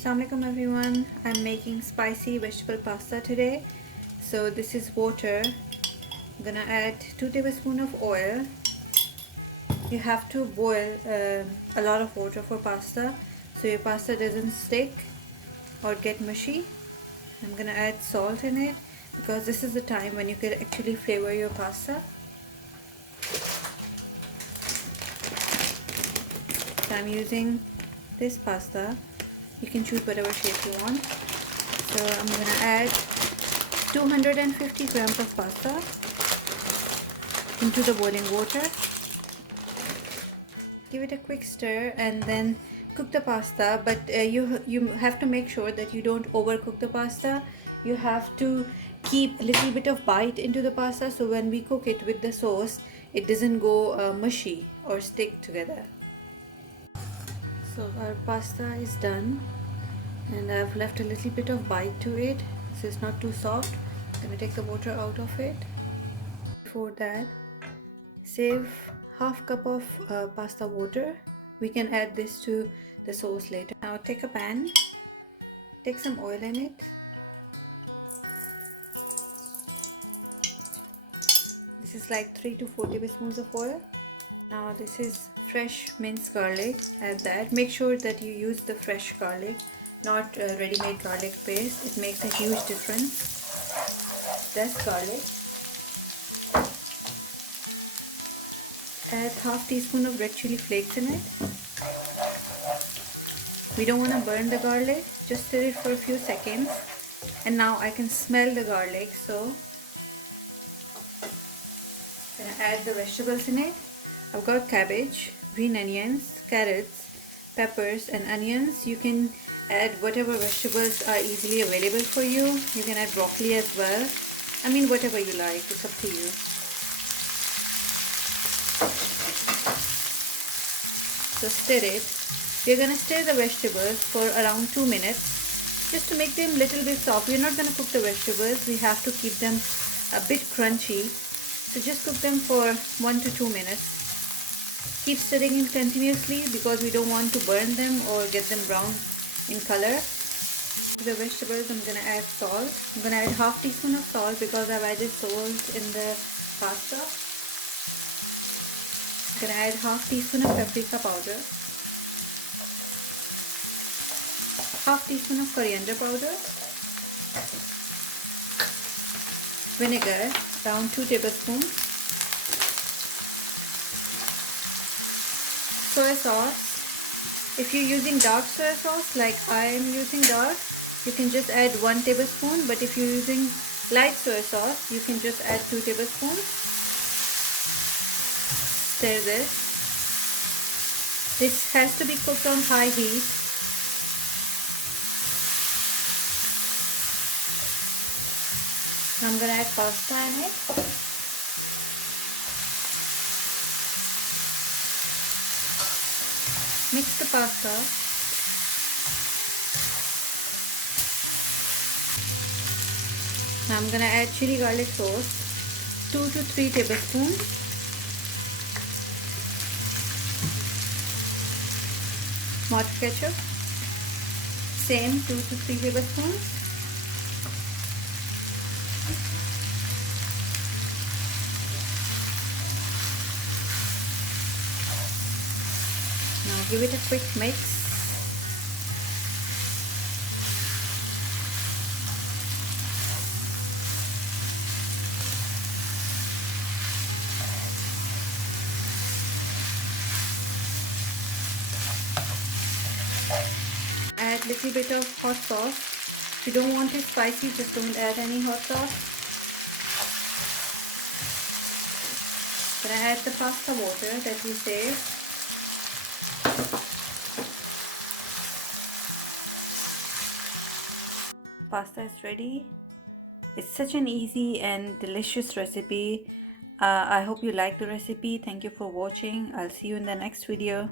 Assalamualaikum everyone. I'm making spicy vegetable pasta today. So this is water. I'm gonna add 2 tablespoons of oil. You have to boil a lot of water for pasta so your pasta doesn't stick or get mushy. I'm gonna add salt in it because this is the time when you can actually flavor your pasta. So I'm using this pasta. You can choose whatever shape you want. So I'm gonna add 250 grams of pasta into the boiling water. Give it a quick stir and then cook the pasta, but you have to make sure that you don't overcook the pasta. You have to keep a little bit of bite into the pasta so when we cook it with the sauce it doesn't go mushy or stick together. So our pasta is done and I've left a little bit of bite to it so it's not too soft. I'm going to take the water out of it. Before that, save half cup of pasta water. We can add this to the sauce later. Now take a pan, take some oil in it. This is like 3 to 4 tablespoons of oil. Now this is fresh minced garlic. Add that. Make sure that you use the fresh garlic, not ready-made garlic paste. It makes a huge difference. That's garlic. Add half teaspoon of red chilli flakes in it. We don't want to burn the garlic. Just stir it for a few seconds. And now I can smell the garlic, so I'm gonna add the vegetables in it. I've got cabbage, green onions, carrots, peppers and onions. You can add whatever vegetables are easily available for you. You can add broccoli as well. I mean whatever you like, it's up to you. So stir it. We're going to stir the vegetables for around 2 minutes just to make them a little bit soft. We're not going to cook the vegetables. We have to keep them a bit crunchy. So just cook them for 1 to 2 minutes. Keep stirring it continuously because we don't want to burn them or get them brown in color. To the vegetables, I'm going to add salt. I'm going to add half teaspoon of salt because I've added salt in the pasta. I'm going to add half teaspoon of paprika powder, half teaspoon of coriander powder, vinegar, around 2 tablespoons, soy sauce. If you're using dark soy sauce like I am using dark, you can just add 1 tablespoon, but if you're using light soy sauce, you can just add 2 tablespoons. Stir this. This has to be cooked on high heat. I'm going to add pasta in it. Mix the pasta. Now I'm going to add chili garlic sauce, 2 to 3 tablespoons. Tomato ketchup, same 2 to 3 tablespoons. Now give it a quick mix. Add little bit of hot sauce. If you don't want it spicy, just don't add any hot sauce. Then I add the pasta water that we saved. Pasta is ready. It's such an easy and delicious recipe. I hope you like the recipe. Thank you for watching. I'll see you in the next video.